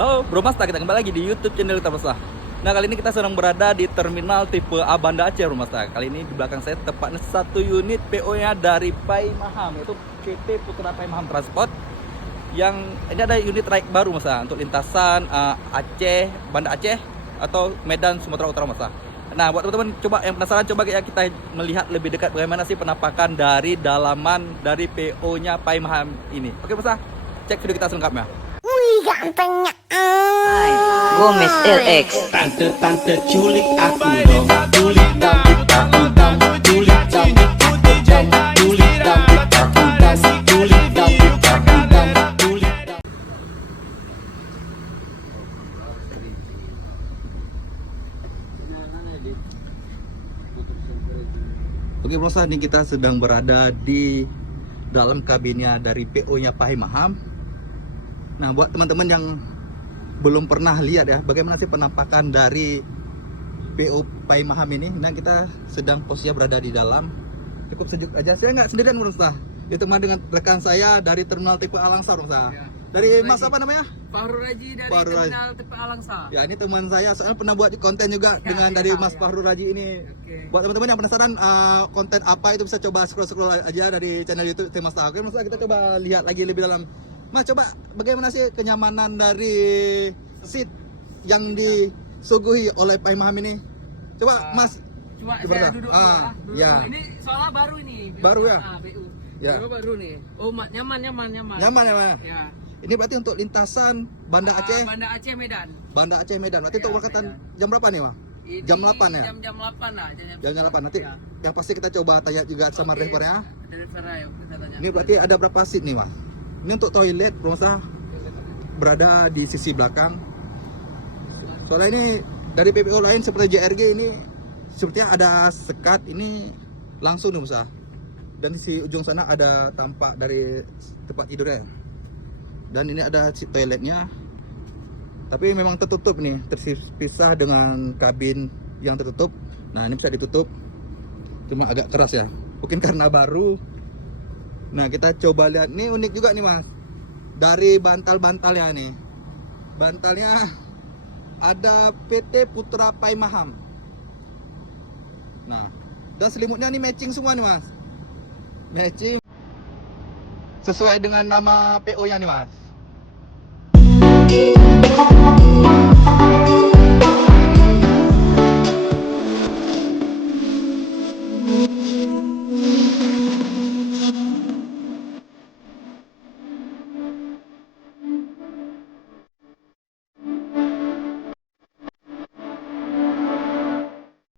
Halo Bro Mas, kita kembali lagi di YouTube channel kita Mas. Nah, kali ini kita sedang berada di terminal tipe A Banda Aceh Bro Mas. Kali ini di belakang saya tepatnya satu unit PO-nya dari Pai Maham, yaitu PT Putra Pai Maham Transport. Yang ini ada unit trayek baru Mas untuk lintasan Aceh, Banda Aceh atau Medan Sumatera Utara Mas. Nah, buat teman-teman coba yang penasaran, coba ya kita melihat lebih dekat bagaimana sih penampakan dari dalaman dari PO-nya Pai Maham ini. Oke Mas, cek video kita selengkapnya. Wih, gantengnya. Gomez LX. Tante-tante culik aku dong. Culik dangdut aku dong. Culik dangdut aku dong. Culik dangdut aku dong. Culik dangdut aku dong. Culik dangdut. Oke Bro, ini kita sedang berada di dalam kabinnya dari PO-nya Pai Maham. Nah, buat teman-teman yang belum pernah lihat ya bagaimana sih penampakan dari PO Pai Maham ini. Nah, kita sedang posisinya berada di dalam. Cukup sejuk aja. Saya nggak sendirian Bro, ditemani dengan rekan saya dari terminal tipe Alangsa Bro. Ya. Dari Mas apa namanya? Fahru Raji dari Fahru Raji. Terminal Tipe Alangsa. Ya, ini teman saya, soalnya pernah buat konten juga Ya, dengan ya, dari ya. Mas Fahru Raji ini. Oke. Buat teman-teman yang penasaran konten apa itu bisa coba scroll aja dari channel YouTube Mas Taha. Oke, Mas, kita coba lihat lagi lebih dalam. Mas, coba bagaimana sih kenyamanan dari seat yang disuguhi oleh Pai Maham ini? Coba Mas. Cuma gimana? saya duduk dulu. Ya. Ini soalnya baru ini. Baru ya? BU. Ya. Baru nih. Oh, nyaman. Nyaman ya, Mas? Ya. Ini berarti untuk lintasan Banda Aceh, Banda Aceh Medan. Banda Aceh Medan. Berarti Ya, untuk berangkatan Medan. jam berapa nih, Mas? Ini Jam 8 ya? Jam 8 lah. Jam 8 nanti. Ya. Yang pasti kita coba tanya juga sama Oke. drivernya. Driver ayo kita tanya. Ini berarti ada berapa seat nih, Mas? Ini untuk toilet, Bro, berada di sisi belakang. Soalnya ini dari PPO lain seperti JRG ini sepertinya ada sekat ini langsung nih, Mas. Dan di si ujung sana ada tampak dari tempat tidurnya. Dan ini ada seat toiletnya. Tapi memang tertutup nih, terpisah dengan kabin yang tertutup. Nah, ini bisa ditutup. Cuma agak keras ya. Mungkin karena baru. Nah, kita coba lihat. Ini unik juga nih, Mas. Dari bantal-bantalnya nih. Bantalnya ada PT Putra Pai Maham. Nah, dan selimutnya nih matching semua nih, Mas. Matching sesuai dengan nama PO-nya nih, Mas.